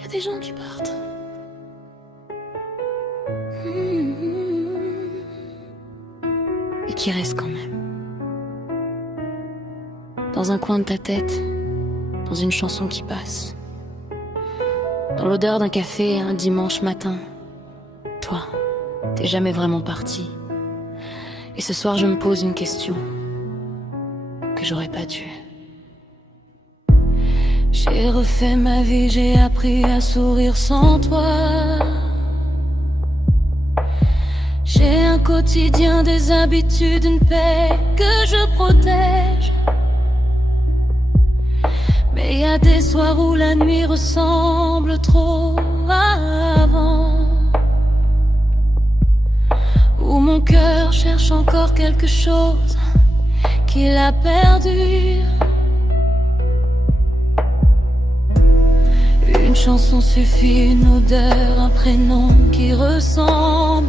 y a des gens qui partent. Et qui restent quand même. Dans un coin de ta tête, dans une chanson qui passe. Dans l'odeur d'un café un dimanche matin. Toi, t'es jamais vraiment parti. Et ce soir je me pose une question que j'aurais pas dû. J'ai refait ma vie, j'ai appris à sourire sans toi. J'ai un quotidien, des habitudes, une paix que je protège. Mais y a des soirs où la nuit ressemble trop à avant, où mon cœur cherche encore quelque chose qu'il a perdu. Une chanson suffit, une odeur, un prénom qui ressemble.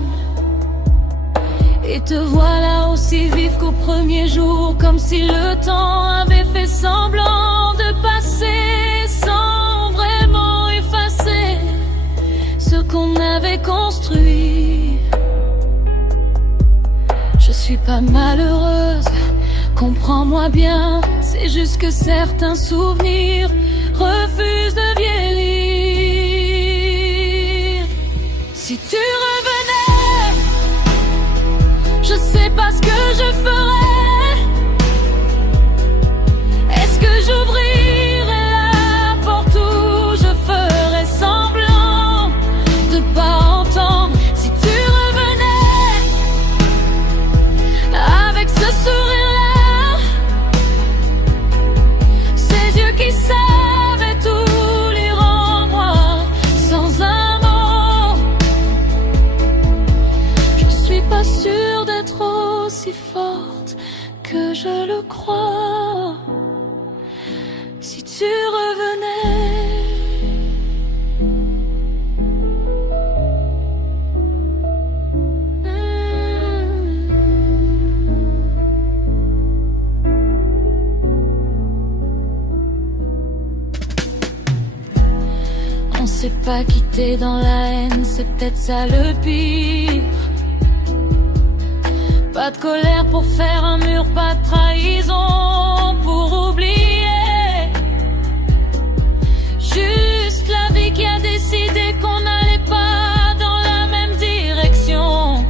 Et te voilà aussi vive qu'au premier jour, comme si le temps avait fait semblant de passer sans vraiment effacer ce qu'on avait construit. Je suis pas malheureuse, comprends-moi bien, c'est juste que certains souvenirs refusent de vieillir. Si tu revenais, je sais pas ce que je ferais. Est-ce que j'ouvrirais la porte ou je ferais semblant de pas entendre? Si tu revenais avec ce sourire-là, ces yeux qui savaient tout lire en moi sans un mot, je suis pas sûre d'être aussi forte que je le crois. Si tu revenais, on s'est pas quitté dans la haine, c'est peut-être ça le pire. Pas de colère pour faire un mur, pas de trahison pour oublier. Juste la vie qui a décidé qu'on n'allait pas dans la même direction.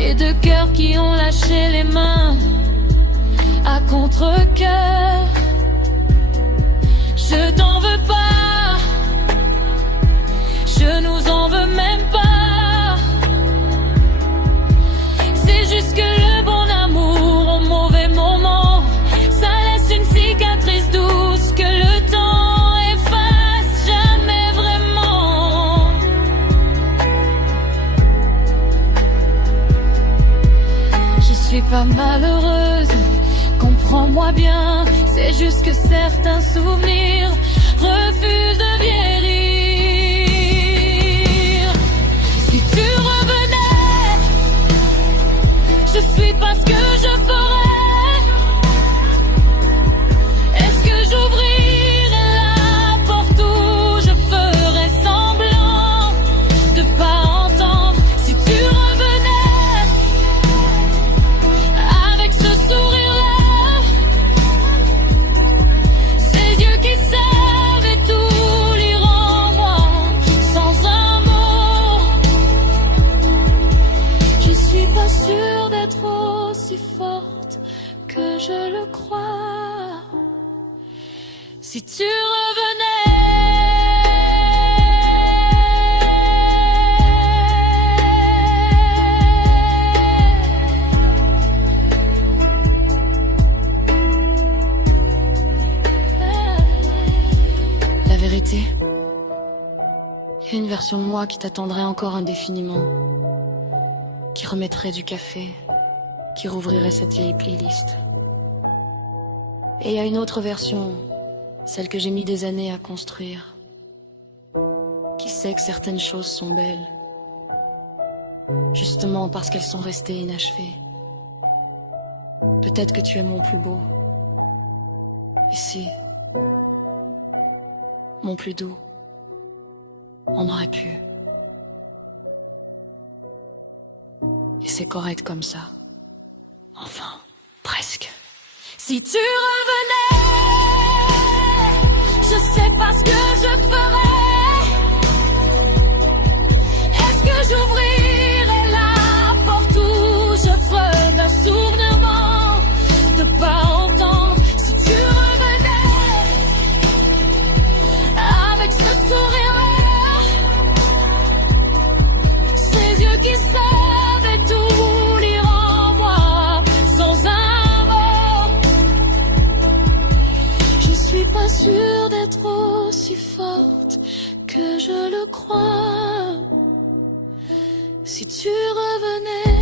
Et de cœurs qui ont lâché les mains à contre-cœur. Je t'en veux pas, je nous en veux même pas. C'est juste que le bon amour au mauvais moment, ça laisse une cicatrice douce que le temps efface jamais vraiment. Je suis pas malheureuse, comprends-moi bien, c'est juste que certains souvenirs refusent de vieillir. Si tu revenais, je suis pas ce que je ferais. Est-ce que j'ouvrirais la porte ou je ferais semblant de pas entendre? Si tu revenais avec ce sourire-là, ces yeux qui savaient tout lire en moi sans un mot, je suis pas sûre d'être aussi forte que je le crois. Si tu revenais. La vérité, il y a une version de moi qui t'attendrait encore indéfiniment, qui remettrait du café, qui rouvrirait cette vieille playlist. Et il y a une autre version, celle que j'ai mis des années à construire, qui sait que certaines choses sont belles, justement parce qu'elles sont restées inachevées. Peut-être que tu es mon plus beau. Et si mon plus doux, on aurait pu. Et c'est correct comme ça. Enfin, presque. Si tu revenais, je sais pas ce que je ferais. Est-ce que j'ouvrirais la porte ou je ferais d'un souvenir de pas entendre? Si tu revenais avec ce sourire-là, ces yeux qui savaient tout lire en moi sans un mot. Je suis pas sûre d'être aussi forte que je le crois. Si tu revenais,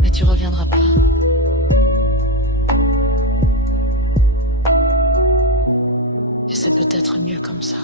mais tu reviendras pas. Et c'est peut-être mieux comme ça.